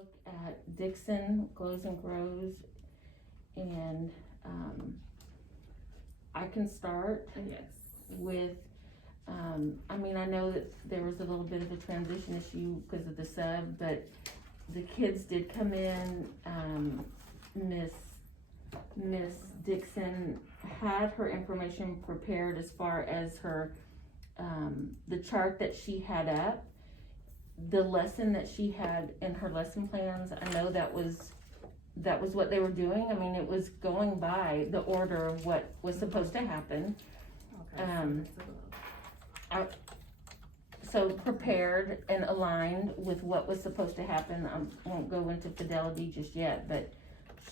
look at Dixon Glows and Grows, and I can start Yes. with, I mean, I know that there was a little bit of a transition issue because of the sub, but the kids did come in. Miss Dixon had her information prepared as far as her, the chart that she had up, the lesson that she had in her lesson plans. I know that was what they were doing. I mean, it was going by the order of what was supposed to happen. Okay. So prepared and aligned with what was supposed to happen. I won't go into fidelity just yet, but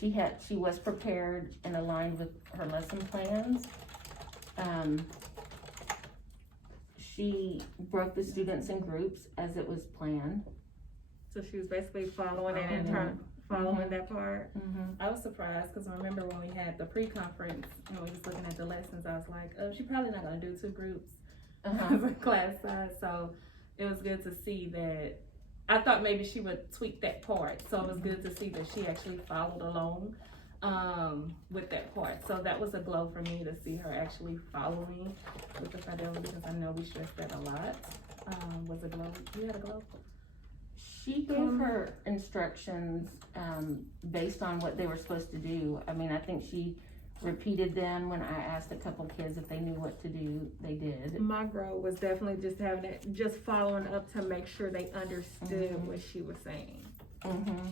she was prepared and aligned with her lesson plans. She broke the students in groups as it was planned. So she was basically following it and following that part. Mm-hmm. I was surprised because I remember when we had the pre-conference and we was looking at the lessons, I was like, oh, she's probably not gonna do 2 groups for class size. So it was good to see that. I thought maybe she would tweak that part. So it was good to see that she actually followed along with that part. So that was a glow for me to see her actually following with the fidelity, because I know we stress that a lot. Was a glow. You had a glow? She gave her instructions based on what they were supposed to do. I mean, I think she repeated them. When I asked a couple kids if they knew what to do, they did. My grow was definitely just having it, just following up to make sure they understood what she was saying. Mm-hmm.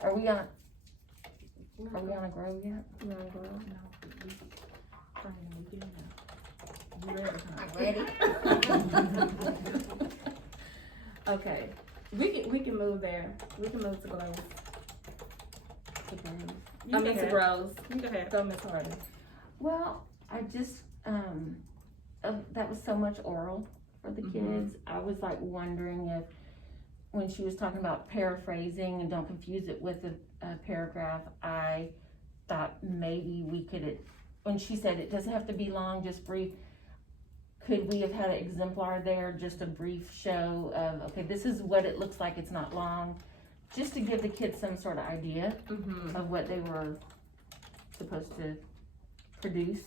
Are we on a grow yet? You wanna grow? You ready? Okay, we can move there. We can move to glows. I mean to grows. You go ahead. Go, Miss Harden. Well, I just that was so much oral for the kids. I was like wondering if, when she was talking about paraphrasing and don't confuse it with a paragraph, I thought maybe we could, when she said it doesn't have to be long, just brief, could we have had an exemplar there, just a brief show of, okay, this is what it looks like, it's not long, just to give the kids some sort of idea of what they were supposed to produce.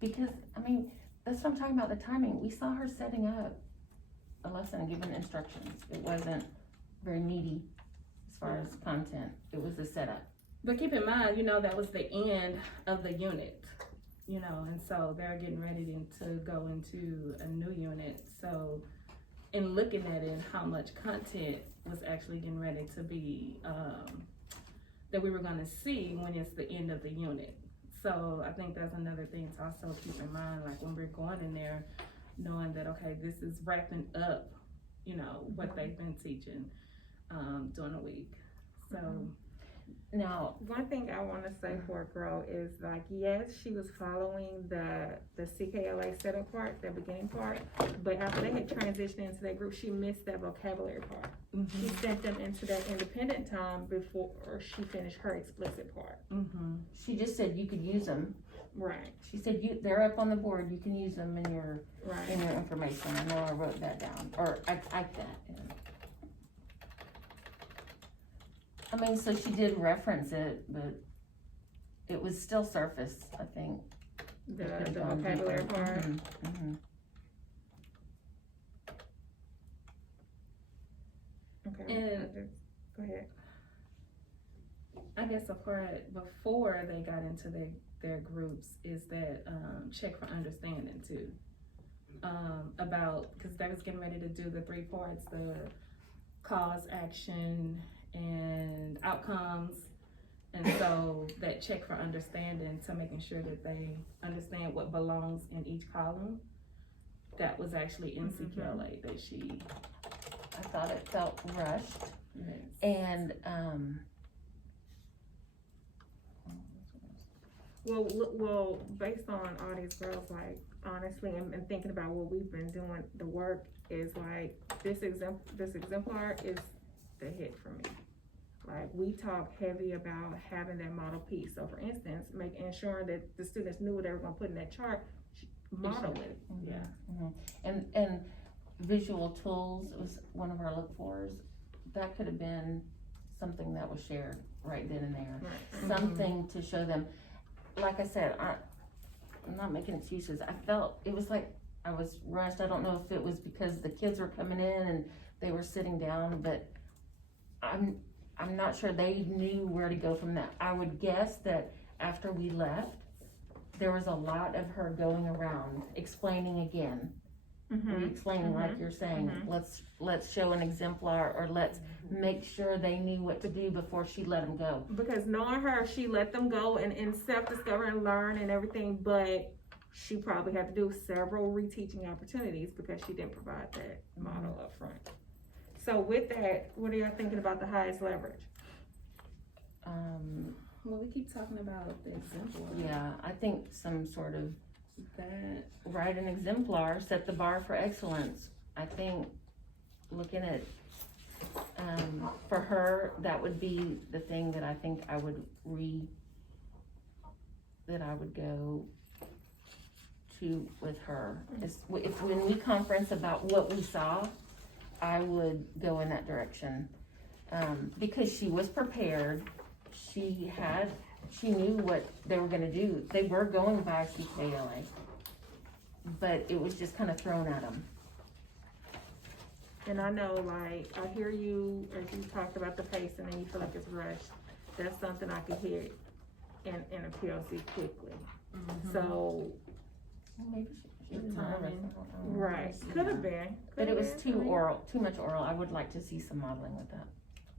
Because, I mean, that's what I'm talking about, the timing. We saw her setting up a lesson and giving instructions. It wasn't very meaty as far as content. It was the setup. But keep in mind, that was the end of the unit, and so they're getting ready to go into a new unit. So in looking at it, how much content was actually getting ready to be, that we were gonna see when it's the end of the unit. So I think that's another thing to also keep in mind, like when we're going in there, knowing that, okay, this is wrapping up, what they've been teaching during the week. So Now, one thing I want to say for Grow is, like, yes, she was following the CKLA setup part, the beginning part, but after they had transitioned into that group, she missed that vocabulary part. She sent them into that independent time before she finished her explicit part. she just said you could use them. Right. She said they're up on the board. You can use them in your Right. information. I know I wrote that down, or I typed that in. I mean, so she did reference it, but it was still surface, I think. The vocabulary part. Okay. And go ahead. I guess a part before they got into their groups is that check for understanding too. About, because they was getting ready to do the 3 parts, the cause, action, and outcomes. And so that check for understanding, to making sure that they understand what belongs in each column, that was actually in CQLA that she. I thought it felt rushed. And Well, based on all these girls, like, honestly, and thinking about what we've been doing, the work is like, this exemplar is the hit for me. Like, we talk heavy about having that model piece. So for instance, ensuring that the students knew what they were gonna put in that chart, model it. Yeah. and visual tools was one of our look-fors. That could have been something that was shared right then and there. Right. Something to show them. Like I said, I'm not making excuses. I felt it was like I was rushed. I don't know if it was because the kids were coming in and they were sitting down, but I'm not sure they knew where to go from that. I would guess that after we left, there was a lot of her going around explaining again. Re-explaining like you're saying, let's show an exemplar, or let's make sure they knew what to do before she let them go. Because knowing her, she let them go and self-discover and learn and everything, but she probably had to do several reteaching opportunities because she didn't provide that model up front. So with that, what are y'all thinking about the highest leverage? Well, we keep talking about the exemplar. Yeah, I think some sort of That, write an exemplar, set the bar for excellence. I think looking at, for her, that would be the thing that I think I would go to with her. Is if when we conference about what we saw, I would go in that direction. Because she was prepared, she knew what they were gonna do. They were going by CKLA, but it was just kind of thrown at them. And I know, like, I hear you as you talked about the pace and then you feel like it's rushed. That's something I could hit in a PLC quickly. So, Maybe she was nervous. I don't know. right, could have been. But it was too much oral. I would like to see some modeling with that.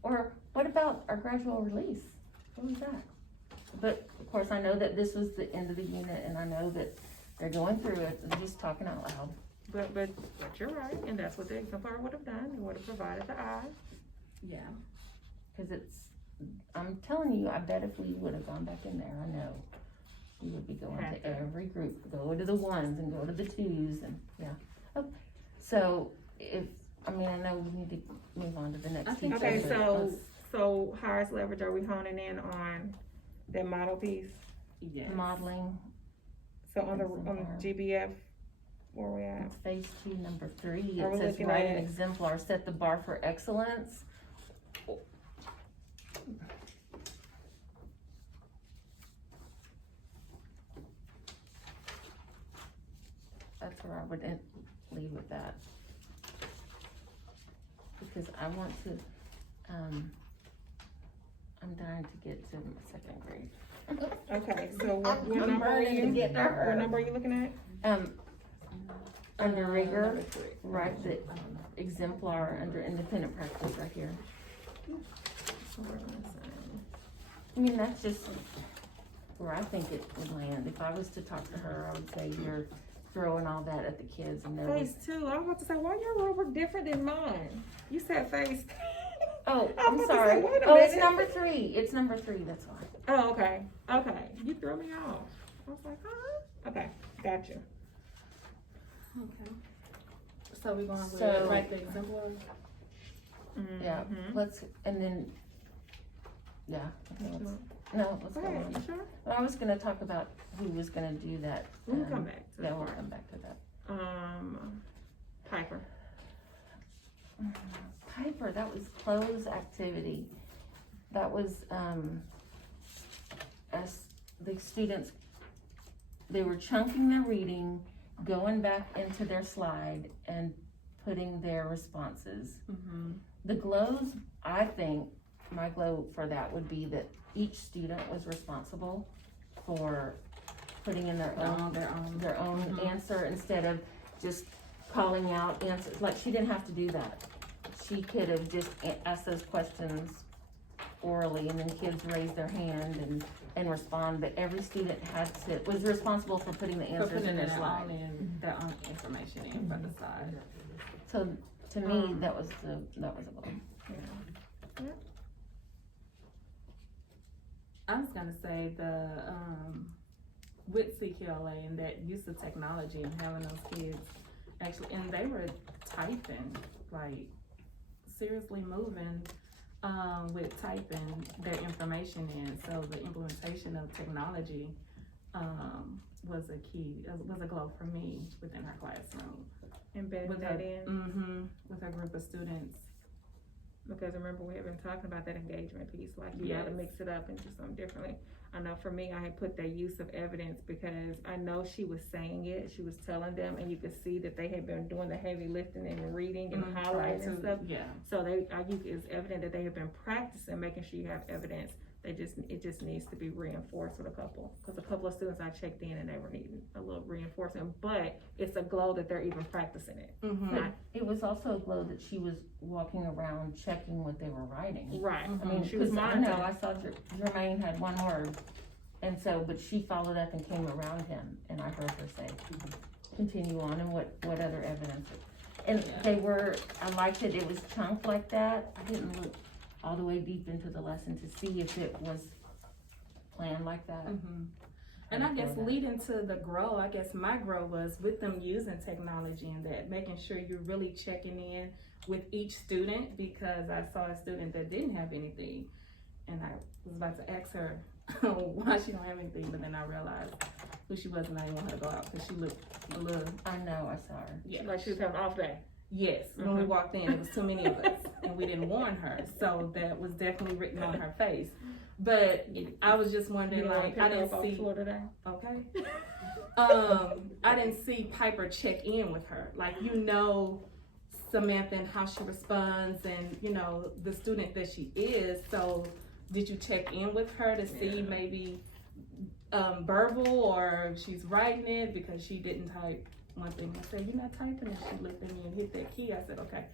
Or what about our gradual release? What was that? But of course, I know that this was the end of the unit, and I know that they're going through it. I'm just talking out loud. But you're right, and that's what the exemplar would have done. It would have provided the eye. yeah. Cause I'm telling you, I bet if we would have gone back in there, I know we would be going Had to to. every group, go to the ones and go to the twos and, yeah. Oh, so I know we need to move on to the next I think teacher. Okay, but so highest leverage, are we honing in on that model piece? Yes. modeling, So on the GBF, where we at? phase 2, number 3, Are it we says looking write an at- exemplar, set the bar for excellence. That's where I would leave with that. Because I want to, I'm dying to get to my 2nd grade. Okay, so what I'm number are burning to you? get to her. What number are you looking at? Under rigor, Number 3. write the exemplar under independent practice right here. I mean, that's just where I think it would land. If I was to talk to her, I would say you're throwing all that at the kids and they're. Phase 2, I was about to say, why your rubric different than mine? You said phase. Oh, I was I'm about to sorry. say, wait a Oh, it's minute. number 3. It's number 3, that's why. Oh, okay, you threw me off. I was like, huh? Okay, got you. Okay. So we're going with So- write the exemplar? Yeah, let's, and then, yeah. Okay, let's Go go ahead, on. you sure? Well, I was gonna talk about who was gonna do that. We can come back to Yeah, that we'll part. come back to that. Piper. Piper, that was close activity. That was, as the students, they were chunking their reading, going back into their slide and putting their responses. The glows, I think, my glow for that would be that each student was responsible for putting in their own answer instead of just calling out answers. Like, she didn't have to do that. She could have just asked those questions orally and then kids raised their hand and respond, but every student was responsible for putting the For answers putting in their their slide. own, their own information in for the side. So, to me, that was a blow. I was gonna say with CQLA and that use of technology and having those kids actually, and they were typing, like seriously moving, with typing their information in. So the implementation of technology, was a key, was a glow for me within her classroom. Embedding With that her, in. with a group of students. Because remember, we have been talking about that engagement piece, like you gotta Yes. mix it up and do something differently. I know for me, I had put that use of evidence because I know she was saying it, she was telling them, and you could see that they had been doing the heavy lifting and reading and highlighting and stuff. Yeah. So it's evident that they have been practicing, making sure you have evidence. It just needs to be reinforced with a couple of students I checked in and they were needing a little reinforcement, but it's a glow that they're even practicing it. But it was also a glow that she was walking around checking what they were writing. Right. I mean, She was 'cause I monitoring. know, I saw Jermaine had one word, and so, but she followed up and came around him, and I heard her say, continue on, and what other evidence? And I liked it was chunked like that. I didn't look all the way deep into the lesson to see if it was planned like that. And I guess leading to the grow, I guess my grow was with them using technology and that, making sure you're really checking in with each student, because I saw a student that didn't have anything, and I was about to ask her why she don't have anything, but then I realized who she was and I didn't want her to go out because she looked a little. I know, I saw her. Yeah. Like she was having an off day. Yes, when we walked in, it was too many of us, and we didn't warn her, so that was definitely written on her face. But I was just wondering, like, I didn't see. Today. Okay. I didn't see Piper check in with her, like, Samantha and how she responds, and the student that she is. So, did you check in with her to see maybe verbal, or if she's writing it, because she didn't type one thing? I said, "You're not typing," and she looked at me and hit that key. I said, "Okay,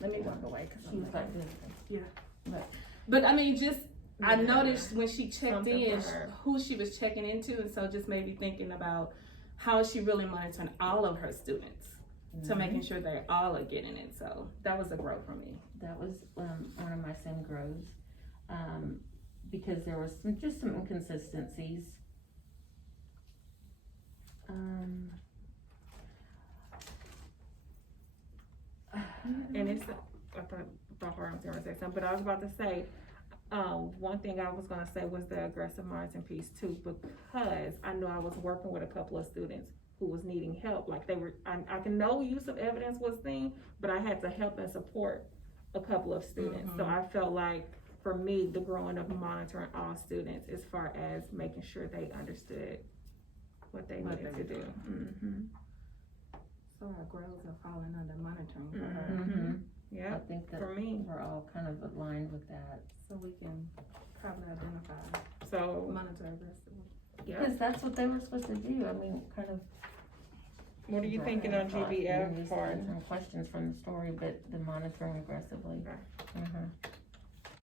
let me walk away," because She was like this. yeah. But I mean, just I noticed when she checked Something in for her. who she was checking into, and so just maybe thinking about how is she really monitoring all of her students to making sure they all are getting it. So that was a growth for me. That was one of my sim grows, because there was some inconsistencies. And I thought her was gonna say something, but I was about to say, one thing I was gonna say was the aggressive monitoring piece too, because I know I was working with a couple of students who was needing help, like I can know use of evidence was thing, but I had to help and support a couple of students. So I felt like, for me, the growing up monitoring all students as far as making sure they understood what they needed to do. So our growths are falling under monitoring for her. Yeah, I think that for me. we're all kind of aligned with that. So we can probably identify, So, monitor aggressively. yeah. Because that's what they were supposed to do. I mean, kind of. What are you thinking on GBF Just part? answering questions from the story, but the monitoring aggressively. Okay.